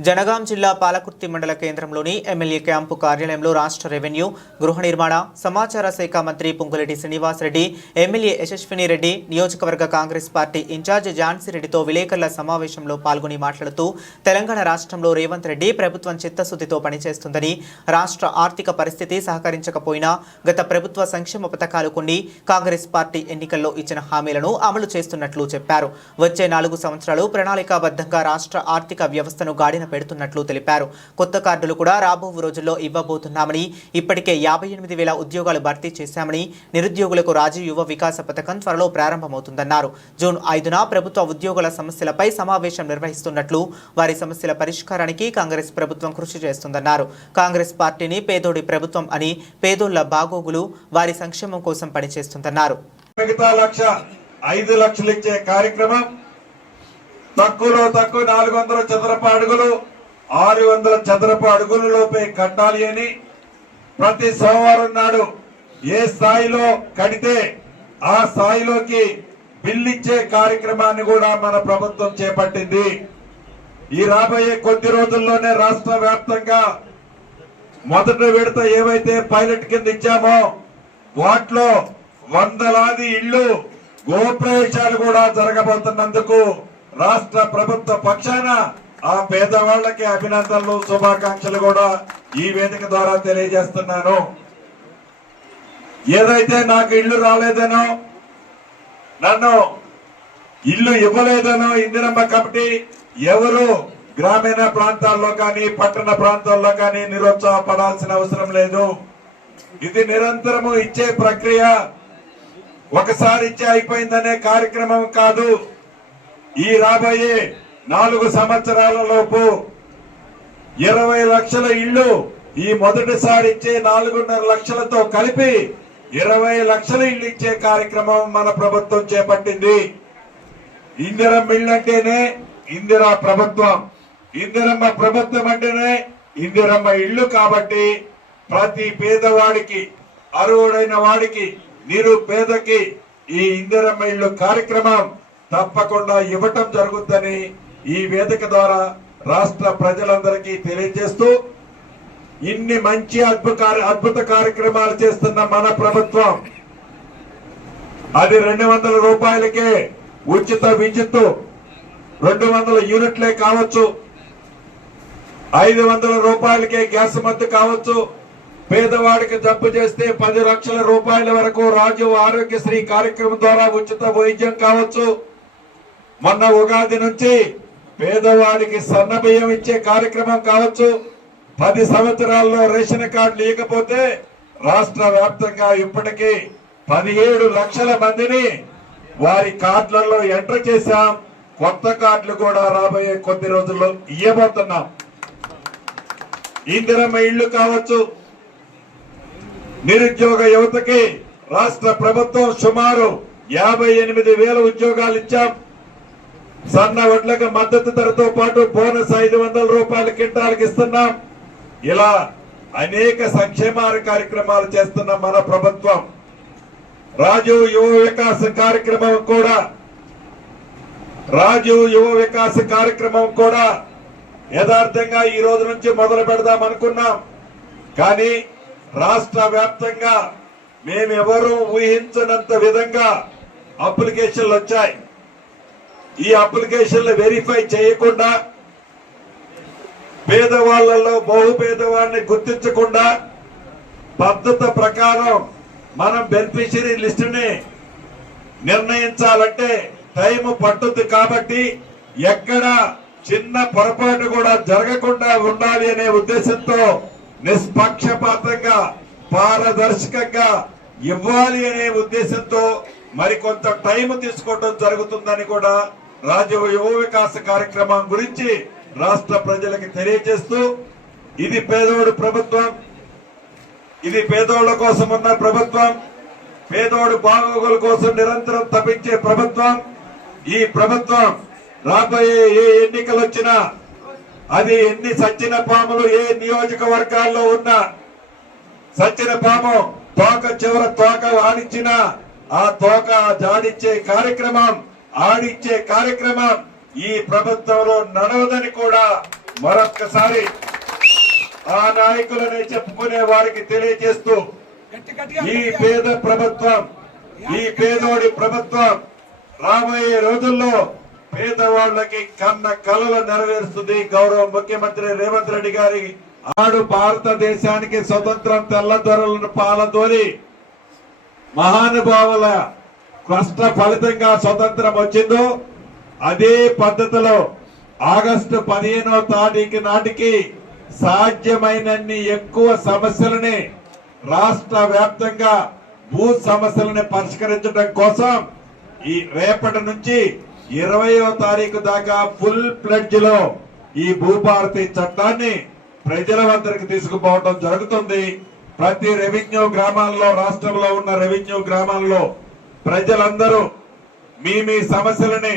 జనగాం జిల్లా పాలకుర్తి మండల కేంద్రంలోని ఎమ్మెల్యే క్యాంపు కార్యాలయంలో రాష్ట్ర రెవెన్యూ గృహ నిర్మాణ సమాచార శాఖ మంత్రి పొంగులెడ్డి శ్రీనివాసరెడ్డి ఎమ్మెల్యే యశస్విని రెడ్డి నియోజకవర్గ కాంగ్రెస్ పార్టీ ఇన్ఛార్జ్ ఝాన్సీ రెడ్డితో విలేకరుల సమావేశంలో పాల్గొని మాట్లాడుతూ తెలంగాణ రాష్ట్రంలో రేవంత్ రెడ్డి ప్రభుత్వం చిత్తశుద్ధితో పనిచేస్తుందని రాష్ట్ర ఆర్థిక పరిస్థితి సహకరించకపోయినా గత ప్రభుత్వ సంక్షేమ పథకాలు కొన్ని కాంగ్రెస్ పార్టీ ఎన్నికల్లో ఇచ్చిన హామీలను అమలు చేస్తున్నట్లు చెప్పారు. వచ్చే నాలుగు సంవత్సరాలు ప్రణాళికాబద్ధంగా రాష్ట్ర ఆర్థిక వ్యవస్థను గాడిన పెడుతున్నట్లు తెలిపారు. కొత్త కార్డులు కూడా రాబో రోజుల్లో ఇవ్వబోతున్నామని ఇప్పటికే యాభై ఎనిమిది వేల ఉద్యోగాలు భర్తీ చేశామని నిరుద్యోగులకు రాజీవ్ యువ వికాస పథకం త్వరలో ప్రారంభమవుతుందన్నారు. జూన్ ఐదున ప్రభుత్వ ఉద్యోగుల సమస్యలపై సమావేశం నిర్వహిస్తున్నట్లు వారి సమస్యల పరిష్కారానికి కాంగ్రెస్ ప్రభుత్వం కృషి చేస్తుందన్నారు. కాంగ్రెస్ పార్టీని పేదోడి ప్రభుత్వం అని పేదోళ్ళ బాగోగులు వారి సంక్షేమం కోసం పనిచేస్తుందన్నారు. మిగతా లక్ష ఐదు లక్షలు ఇచ్చే కార్యక్రమం తక్కువలో తక్కువ నాలుగు వందల చదరపు అడుగులు ఆరు వందల చదరపు అడుగులలోపే కట్టాలి అని ప్రతి సోమవారం నాడు ఏ స్థాయిలో కడితే ఆ స్థాయిలోకి బిల్లు ఇచ్చే కార్యక్రమాన్ని కూడా మన ప్రభుత్వం చేపట్టింది. ఈ రాబోయే కొద్ది రోజుల్లోనే రాష్ట్ర వ్యాప్తంగా మొదటి విడత ఏవైతే పైలట్ కింద ఇచ్చామో వాటిలో వందలాది ఇళ్ళు గోప్రవేశాలు కూడా జరగబోతున్నందుకు రాష్ట్ర ప్రభుత్వ పక్షాన ఆ పేదవాళ్ళకి అభినందనలు శుభాకాంక్షలు కూడా ఈ వేదిక ద్వారా తెలియజేస్తున్నాను. ఏదైతే నాకు ఇల్లు రాలేదనో నన్ను ఇల్లు ఇవ్వలేదనో ఇందిరమ్మ కమిటీ ఎవరు గ్రామీణ ప్రాంతాల్లో కానీ పట్టణ ప్రాంతాల్లో కానీ నిరుత్సాహపడాల్సిన అవసరం లేదు. ఇది నిరంతరము ఇచ్చే ప్రక్రియ. ఒకసారి ఇచ్చే అయిపోయిందనే కార్యక్రమం కాదు. ఈ రాబోయే నాలుగు సంవత్సరాల లోపు ఇరవై లక్షల ఇళ్ళు ఈ మొదటిసారి ఇచ్చే నాలుగున్నర లక్షలతో కలిపి ఇరవై లక్షల ఇళ్ళు ఇచ్చే కార్యక్రమం మన ప్రభుత్వం చేపట్టింది. ఇందిరమ్మ ఇళ్ళు అంటేనే ఇందిరా ప్రభుత్వం. ఇందిరమ్మ ప్రభుత్వం అంటేనే ఇందిరమ్మ ఇల్లు కాబట్టి ప్రతి పేదవాడికి అర్హుడైన వాడికి నిరుపేదకి ఈ ఇందిరమ్మ ఇల్లు కార్యక్రమం తప్పకుండా ఇవ్వటం జరుగుతుందని ఈ వేదిక ద్వారా రాష్ట్ర ప్రజలందరికీ తెలియజేస్తూ ఇన్ని మంచి అద్భుత అద్భుత కార్యక్రమాలు చేస్తున్న మన ప్రభుత్వం. అది రెండు వందల రూపాయలకే ఉచిత విద్యుత్ రెండు వందల యూనిట్లే కావచ్చు. ఐదు వందల రూపాయలకే గ్యాస్ మద్దు కావచ్చు. పేదవాడికి జబ్బు చేస్తే పది లక్షల రూపాయల వరకు రాజు ఆరోగ్యశ్రీ కార్యక్రమం ద్వారా ఉచిత వైద్యం కావచ్చు. మొన్న ఉగాది నుంచి పేదవాడికి సన్నబియ్యం ఇచ్చే కార్యక్రమం కావచ్చు. పది సంవత్సరాల్లో రేషన్ కార్డు లేకపోతే రాష్ట్ర వ్యాప్తంగా ఇప్పటికీ పదిహేడు లక్షల మందిని వారి కార్డులలో ఎంటర్ చేశాం. కొత్త కార్డులు కూడా రాబోయే కొద్ది రోజుల్లో ఇవ్వబోతున్నాం ఇందిరమ్మ ఇళ్ళు కావచ్చు. నిరుద్యోగ యువతకి రాష్ట్ర ప్రభుత్వం సుమారు యాభై ఎనిమిది వేల ఉద్యోగాలు ఇచ్చాం. సన్న వడ్లకు మద్దతు ధరతో పాటు బోనస్ ఐదు వందల రూపాయల కింటాలకు ఇస్తున్నాం. ఇలా అనేక సంక్షేమ కార్యక్రమాలు చేస్తున్న మన ప్రభుత్వం. రాజు యువ వికాస కార్యక్రమం కూడా రాజు యువ వికాస కార్యక్రమం కూడా యథార్థంగా ఈ రోజు నుంచి మొదలు పెడదాం అనుకున్నాం. కానీ రాష్ట్ర వ్యాప్తంగా మేమెవరూ ఊహించనంత విధంగా అప్లికేషన్లు వచ్చాయి. ఈ అప్లికేషన్లు వెరిఫై చేయకుండా పేదవాళ్ళలో బహు పేదవాడిని గుర్తించకుండా పద్ధతి ప్రకారం మనం బెనిఫిషరీ లిస్టుని నిర్ణయించాలంటే టైం పట్టుద్ది కాబట్టి ఎక్కడ చిన్న పొరపాటు కూడా జరగకుండా ఉండాలి అనే ఉద్దేశంతో నిష్పక్షపాతంగా పారదర్శకంగా ఇవ్వాలి అనే ఉద్దేశంతో మరికొంత టైం తీసుకోవడం జరుగుతుందని కూడా రాజ్య యువ వికాస కార్యక్రమం గురించి రాష్ట్ర ప్రజలకు తెలియజేస్తూ ఇది పేదోడు ప్రభుత్వం ఇది పేదోళ్ళ కోసం ఉన్న ప్రభుత్వం పేదోడు బాగోగుల కోసం నిరంతరం తప్పించే ప్రభుత్వం. ఈ ప్రభుత్వం రాబోయే ఏ ఎన్నికలు వచ్చినా అది ఎన్ని సచ్చిన పాములు ఏ నియోజకవర్గాల్లో ఉన్నా సచ్చిన పాము తోక చివర తోక ఆడించిన ఆ తోక జాడిచ్చే కార్యక్రమం ఆడిచ్చే కార్యక్రమం ఈ ప్రభుత్వంలో నడవదని కూడా మరొక్కసారి ఆ నాయకులనే చెప్పుకునే వారికి తెలియజేస్తూ ఈ పేద ప్రభుత్వం ఈ పేదోడి ప్రభుత్వం రాబోయే రోజుల్లో పేదవాళ్ళకి కన్న కలలు నెరవేరుస్తుంది. గౌరవ ముఖ్యమంత్రి రేవంత్ రెడ్డి గారి ఆడు భారతదేశానికి స్వతంత్రం తెల్లదొరలను పాలదోలి మహానుభావుల స్పష్ట ఫలితంగా స్వతంత్రం వచ్చిందో అదే పద్ధతిలో ఆగస్టు పదిహేనో తారీఖు నాటికి సాధ్యమైనన్ని ఎక్కువ సమస్యలని రాష్ట్ర వ్యాప్తంగా భూ సమస్యలను పరిష్కరించడం కోసం ఈ రేపటి నుంచి ఇరవయో తారీఖు దాకా ఫుల్ ప్లెడ్జ్లో ఈ భూభారతి చట్టాన్ని ప్రజల వద్దరికి తీసుకుపోవడం జరుగుతుంది. ప్రతి రెవెన్యూ గ్రామాల్లో రాష్ట్రంలో ఉన్న రెవెన్యూ గ్రామాల్లో ప్రజలందరూ మీ మీ సమస్యలని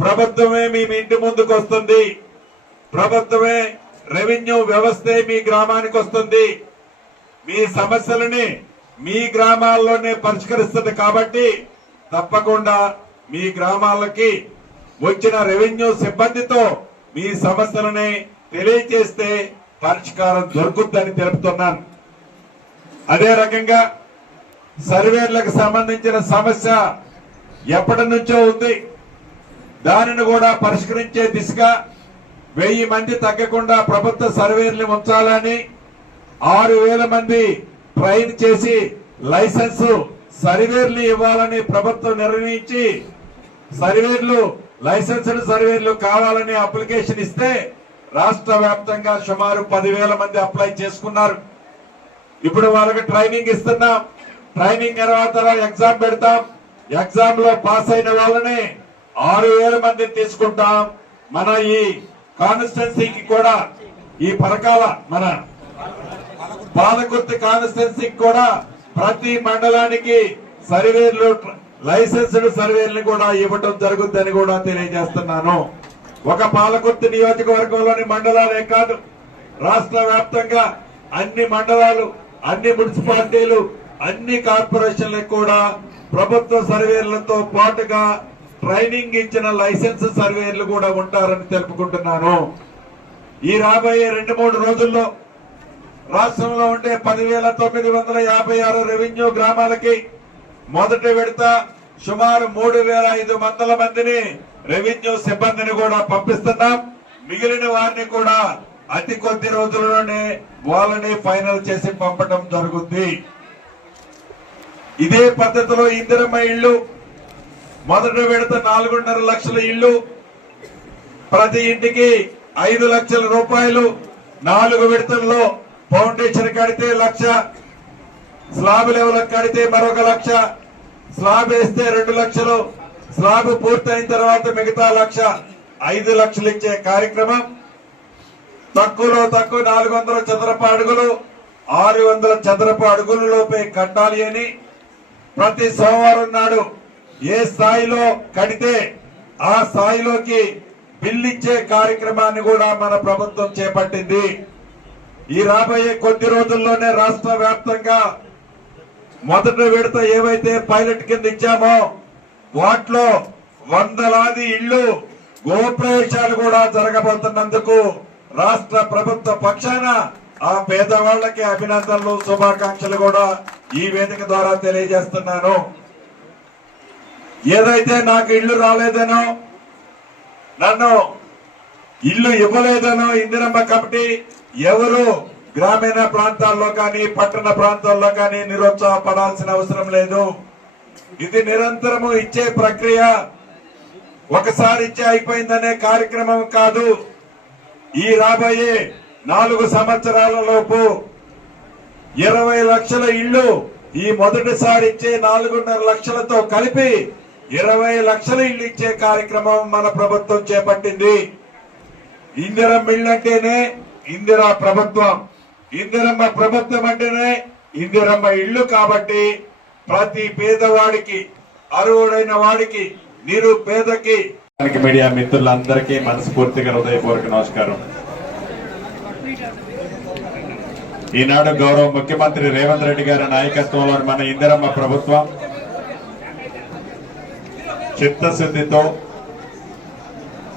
ప్రభుత్వమే మీ ఇంటి ముందుకు వస్తుంది. ప్రభుత్వమే రెవెన్యూ వ్యవస్థే మీ గ్రామానికి వస్తుంది. మీ సమస్యలని మీ గ్రామాల్లోనే పరిష్కరిస్తుంది కాబట్టి తప్పకుండా మీ గ్రామాలకి వచ్చిన రెవెన్యూ సిబ్బందితో మీ సమస్యలని తెలియజేస్తే పరిష్కారం దొరుకుతుందని తెలుపుతున్నాను. అదే రకంగా సర్వేర్లకు సంబంధించిన సమస్య ఎప్పటి నుంచో ఉంది. దానిని కూడా పరిష్కరించే దిశగా వెయ్యి మంది తగ్గకుండా ప్రభుత్వ సర్వేర్లు ఉంచాలని ఆరు వేల మంది ట్రైన్ చేసి లైసెన్స్ సర్వేర్లు ఇవ్వాలని ప్రభుత్వం నిర్ణయించి సర్వేర్లు లైసెన్స్డ్ సర్వేర్లు కావాలని అప్లికేషన్ ఇస్తే రాష్ట్ర వ్యాప్తంగా సుమారు పదివేల మంది అప్లై చేసుకున్నారు. ఇప్పుడు వాళ్ళకి ట్రైనింగ్ ఇస్తున్నాం. ట్రైనింగ్ తర్వాత ఎగ్జామ్ పెడతాం. ఎగ్జామ్లో పాస్ అయిన వాళ్ళని ఆరు వేల మందిని తీసుకుంటాం. మన ఈ కాన్స్టిట్యున్సీకి కూడా ఈ పథకాల మన పాలకుర్తి కాన్స్టిట్యున్సీకి కూడా ప్రతి మండలానికి సర్వేర్లు లైసెన్స్డ్ సర్వేర్లు కూడా ఇవ్వటం జరుగుతుందని కూడా తెలియజేస్తున్నాను. ఒక పాలకుర్తి నియోజకవర్గంలోని మండలాలే కాదు రాష్ట్ర వ్యాప్తంగా అన్ని మండలాలు అన్ని మున్సిపాలిటీలు అన్ని కార్పొరేషన్లకు కూడా ప్రభుత్వ సర్వేర్లతో పాటుగా ట్రైనింగ్ ఇచ్చిన లైసెన్స్ సర్వేర్లు కూడా ఉంటారని తెలుపుకుంటున్నాను. ఈ రాబోయే రెండు మూడు రోజుల్లో రాష్ట్రంలో ఉండే పదివేల తొమ్మిది వందల యాభై ఆరు రెవెన్యూ గ్రామాలకి మొదటి విడత సుమారు మూడు వేల ఐదు వందల మందిని రెవెన్యూ సిబ్బందిని కూడా పంపిస్తున్నాం. మిగిలిన వారిని కూడా అతి కొద్ది రోజుల్లోనే వాళ్ళని ఫైనల్ చేసి పంపడం జరుగుతుంది ఇదే పద్ధతిలో ఇందిరమ్మ ఇళ్ళు మొదటి విడత నాలుగున్నర లక్షల ఇళ్ళు. ప్రతి ఇంటికి ఐదు లక్షల రూపాయలు నాలుగు విడతల్లో ఫౌండేషన్ కడితే లక్ష స్లాబ్ లెవెల్ కడితే మరొక లక్ష స్లాబ్ వేస్తే రెండు లక్షలు స్లాబ్ పూర్తయిన తర్వాత మిగతా లక్ష ఐదు లక్షలు ఇచ్చే కార్యక్రమం. తక్కువలో తక్కువ నాలుగు వందల చదరపు అడుగులు ఆరు వందల చదరపు అడుగులలోపే కట్టాలి అని ప్రతి సోమవారం నాడు ఏ స్థాయిలో కడితే ఆ స్థాయిలోకి బిల్లిచ్చే కార్యక్రమాన్ని కూడా మన ప్రభుత్వం చేపట్టింది. ఈ రాబోయే కొద్ది రోజుల్లోనే రాష్ట్ర వ్యాప్తంగా మొదటి విడత ఏవైతే పైలట్ కింద ఇచ్చామో వాటిలో వందలాది ఇళ్ళు గోప్రవేశాలు కూడా జరగబోతున్నందుకు రాష్ట్ర ప్రభుత్వ పక్షాన ఆ పేదవాళ్ళకి అభినందనలు శుభాకాంక్షలు కూడా ఈ వేదిక ద్వారా తెలియజేస్తున్నాను. ఏదైతే నాకు ఇల్లు రాలేదనో నన్ను ఇల్లు ఇవ్వలేదనో ఇందిరమ్మ కమిటీ ఎవరు గ్రామీణ ప్రాంతాల్లో కానీ పట్టణ ప్రాంతాల్లో కానీ నిరుత్సాహపడాల్సిన అవసరం లేదు. ఇది నిరంతరము ఇచ్చే ప్రక్రియ. ఒకసారి ఇచ్చే అయిపోయిందనే కార్యక్రమం కాదు. ఈ రాబోయే నాలుగు సంవత్సరాల లోపు ఇరవై లక్షల ఇళ్ళు ఈ మొదటిసారి ఇచ్చే నాలుగున్నర లక్షలతో కలిపి ఇరవై లక్షల ఇళ్ళు ఇచ్చే కార్యక్రమం మన ప్రభుత్వం చేపట్టింది. ఇందిరమ్మ ఇల్లు అంటేనే ఇందిరా ప్రభుత్వం. ఇందిరమ్మ ప్రభుత్వం అంటేనే ఇందిరమ్మ ఇల్లు కాబట్టి ప్రతి పేదవాడికి అర్హుడైన వాడికి నిరుపేదకి. మీడియా మిత్రులందరికీ మనస్ఫూర్తిగా హృదయపూర్వక నమస్కారం. ఈనాడు గౌరవ ముఖ్యమంత్రి రేవంత్ రెడ్డి గారి నాయకత్వంలో మన ఇందిరమ్మ ప్రభుత్వం చిత్తశుద్ధితో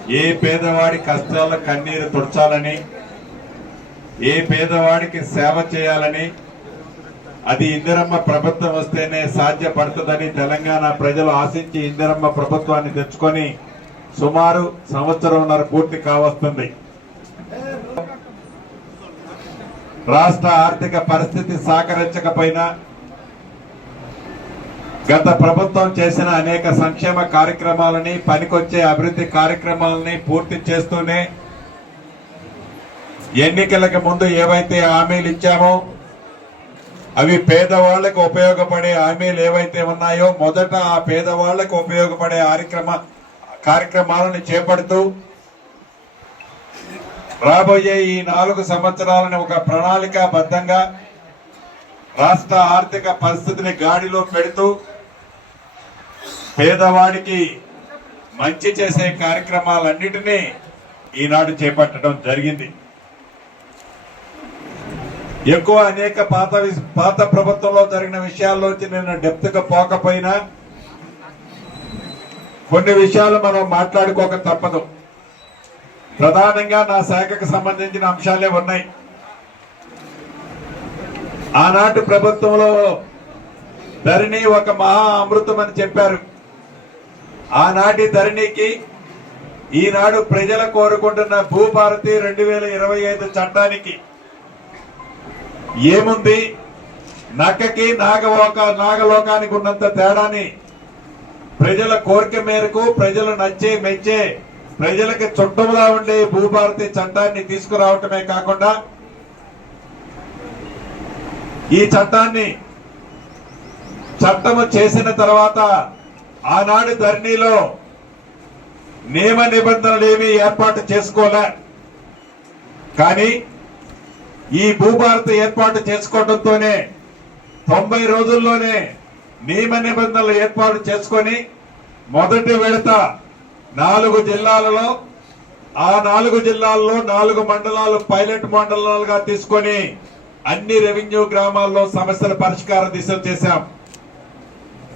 ఏ పేదవాడి కష్టాల కన్నీరు తుడచాలని ఏ పేదవాడికి సేవ చేయాలని అది ఇందిరమ్మ ప్రభుత్వం వస్తేనే సాధ్యపడుతుందని తెలంగాణ ప్రజలు ఆశించి ఇందిరమ్మ ప్రభుత్వాన్ని తెచ్చుకొని సుమారు సంవత్సరంన్నర పూర్తి కావస్తుంది. రాష్ట్ర ఆర్థిక పరిస్థితి సహకరించకపోయినా గత ప్రభుత్వం చేసిన అనేక సంక్షేమ కార్యక్రమాలని పనికొచ్చే అభివృద్ధి కార్యక్రమాలని పూర్తి చేస్తూనే ఎన్నికలకు ముందు ఏవైతే హామీలు ఇచ్చామో అవి పేదవాళ్ళకు ఉపయోగపడే హామీలు ఏవైతే ఉన్నాయో మొదట ఆ పేదవాళ్ళకు ఉపయోగపడే కార్యక్రమ కార్యక్రమాలను చేపడుతూ రాబోయే ఈ నాలుగు సంవత్సరాలను ఒక ప్రణాళికాబద్ధంగా రాష్ట్ర ఆర్థిక పరిస్థితిని గాడిలో పెడుతూ పేదవాడికి మంచి చేసే కార్యక్రమాలన్నిటినీ ఈనాడు చేపట్టడం జరిగింది. ఎక్కువ అనేక పాత పాత ప్రభుత్వంలో జరిగిన విషయాల్లోంచి నేను డెప్త్గా పోకపోయినా కొన్ని విషయాలు మనం మాట్లాడుకోక తప్పదు. ప్రధానంగా నా శాఖకు సంబంధించిన అంశాలే ఉన్నాయి. ఆనాటి ప్రభుత్వంలో ధరణి ఒక మహా అమృతం అని చెప్పారు. ఆనాటి ధరణికి ఈనాడు ప్రజలు కోరుకుంటున్న భూభారతి రెండు వేల ఇరవై ఐదు చట్టానికి ఏముంది? నక్కకి నాగలోక నాగలోకానికి ఉన్నంత తేడాని ప్రజల కోరిక మేరకు ప్రజలు నచ్చే మెచ్చే ప్రజలకి చుట్టములా ఉండే భూభారతి చట్టాన్ని తీసుకురావటమే కాకుండా ఈ చట్టాన్ని చట్టము చేసిన తర్వాత ఆనాడు ధరణిలో నియమ నిబంధనలు ఏమీ ఏర్పాటు చేసుకోలే. కానీ ఈ భూభారతి ఏర్పాటు చేసుకోవడంతోనే తొంభై రోజుల్లోనే నియమ నిబంధనలు ఏర్పాటు చేసుకొని మొదటి విడత నాలుగు జిల్లాలలో ఆ నాలుగు జిల్లాల్లో నాలుగు మండలాలు పైలట్ మండలాలుగా తీసుకొని అన్ని రెవెన్యూ గ్రామాల్లో సమస్యల పరిష్కార దిశలు చేశాం.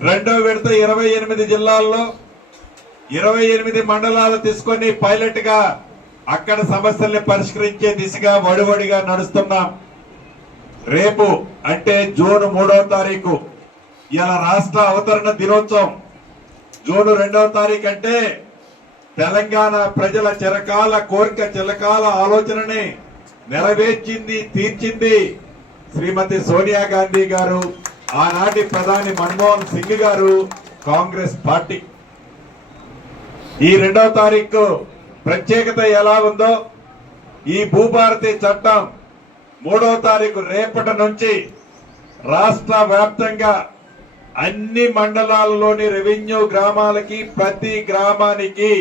రెండో విడత ఇరవై ఎనిమిది జిల్లాల్లో ఇరవై ఎనిమిది మండలాలు తీసుకొని పైలట్గా అక్కడ సమస్యల్ని పరిష్కరించే దిశగా వడివడిగా నడుస్తున్నాం. రేపు అంటే జూన్ మూడవ తారీఖు ఇలా రాష్ట్ర అవతరణ దినోత్సవం. జూన్ రెండవ తారీఖు అంటే తెలంగాణ ప్రజల చిరకాల కోరిక చిరకాల ఆలోచనని నెరవేర్చింది తీర్చింది శ్రీమతి సోనియా గాంధీ గారు ఆనాటి ప్రధాని మన్మోహన్ సింగ్ గారు కాంగ్రెస్ పార్టీ. ఈ రెండవ తారీఖు ప్రత్యేకత ఎలా ఉందో ఈ భూభారతి చట్టం మూడవ తారీఖు రేపటి నుంచి రాష్ట్ర వ్యాప్తంగా అన్ని మండలాల్లోని రెవెన్యూ గ్రామాలకి ప్రతి గ్రామానికి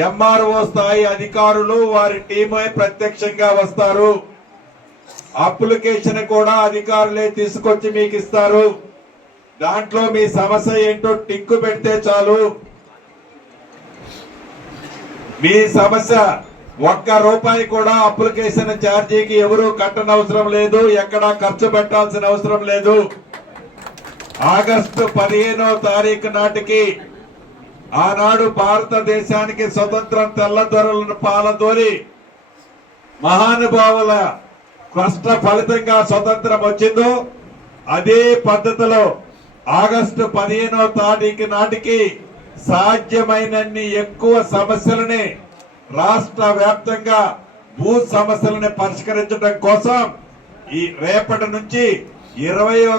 ఎంఆర్ఓ స్థాయి అధికారులు వారి టీమే ప్రత్యక్షంగా వస్తారు. అప్లికేషన్ కూడా అధికారులే తీసుకొచ్చి మీకు ఇస్తారు. దాంట్లో మీ సమస్య ఏంటో టిక్కు పెడితే చాలు. మీ సమస్య ఒక్క రూపాయి కూడా అప్లికేషన్ ఛార్జీకి ఎవరు కట్టనవసరం లేదు. ఎక్కడా ఖర్చు పెట్టాల్సిన అవసరం లేదు. ఆగస్టు పదిహేనో తారీఖు నాటికి ఆనాడు భారతదేశానికి స్వతంత్రం తెల్లదొరలను పాలదోరి మహానుభావుల కష్ట ఫలితంగా స్వతంత్రం వచ్చిందో అదే పద్ధతిలో ఆగస్టు పదిహేనో తారీఖు నాటికి సాధ్యమైనన్ని ఎక్కువ సమస్యలని రాష్ట్ర వ్యాప్తంగా భూ సమస్యలని పరిష్కరించడం కోసం ఈ రేపటి నుంచి ఇరవయో